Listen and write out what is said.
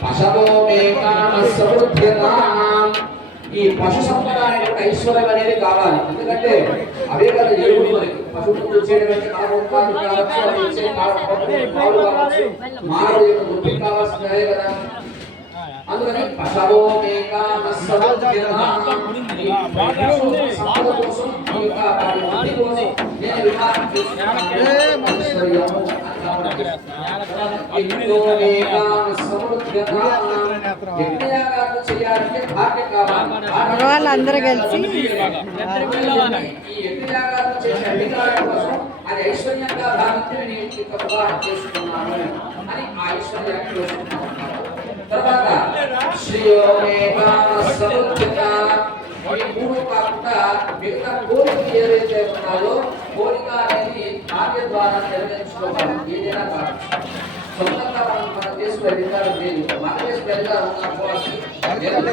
పశవో మేకాన సమృద్ధ్యతాం ఈ పశు సంపద అనేటువంటి ఐశ్వర్యం అనేది కావాలి. ఎందుకంటే అవే కదా ఎరువులు మనకి పశువులు చూసేయడం అంటే మన ఉత్పాదన కావచ్చు అది ఇచ్చే పాలు పాలు కావచ్చు మానవుడు యొక్క వృద్ధి కావాల్సింది అదే కదా. అందుకని పశవో మేకాన సమృద్ధ్యతాం ఈ పశు సంపద కోసం ఈ యొక్క వారి వృద్ధి కోసం నేను వివాహం చేసుకున్నాను. ఐశ్వర్యము అందరూ కలిసి అది ఐశ్వర్యంగా నేను ఇక వివాహం చేసుకున్నాను అని ఆ ఐశ్వర్యాన్ని చేసుకున్నాను తర్వాత ఈ మూడు కాకుండా మిగతా ఉన్నాయో కోరిక అనేది భాగ్య ద్వారా నెరవేర్చుకోవాలి ఏదైనా కాదు సొంతంగా అధికారం లేదు మన దేశంలో అధికారం